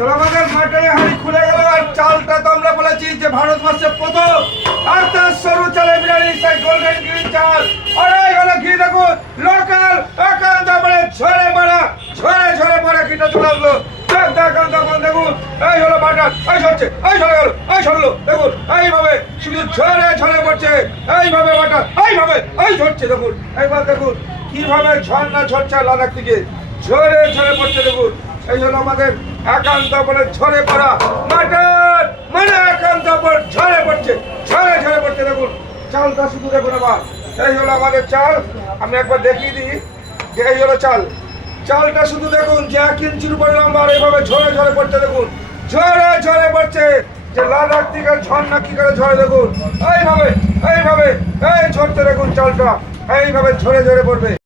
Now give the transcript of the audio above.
তো আমাদের মাঠে হাড়ি খুলে গেল আর চালটা তো আমরা বলেছি যে ভারতবর্ষে প্রথম অর্থাৎ সরু চালে বিরিয়ানি সেই গোল্ডেন গ্রিন চাল। আর এই হলো ঘি দেখুন লোকাল একান্ত মানে ঝরে পড়া ঘিটা চলে আসলো। দেখুন এই হলো বাটার, এই সরছে, এই সরে গেল, এই সরলো, দেখুন এইভাবে শুধু ঝরে পড়ছে, এইভাবে বাটার, এইভাবে এই ঝরছে। দেখুন এইবার দেখুন কিভাবে ঝর্ণা ঝরছে লাদাখ থেকে ঝরে পড়ছে। দেখুন এই হলো আমাদের একান্ত বলে ঝরে পড়া মাটন, মানে একান্ত ঝরে পড়ছে। দেখুন চালটা শুধু দেখুন আবার, এই হলো আমাদের চাল। আমি একবার দেখিয়ে দিই যে এই হলো চালটা শুধু দেখুন যে 1 ইঞ্চির উপরে লম্বা, আর এইভাবে ঝরে পড়ছে। দেখুন ঝরে পড়ছে, যে লাদাখ থেকে ঝর্ণা কি করে ঝরে। দেখুন এইভাবে এই ঝরতে দেখুন চালটা এইভাবে ঝরে পড়বে।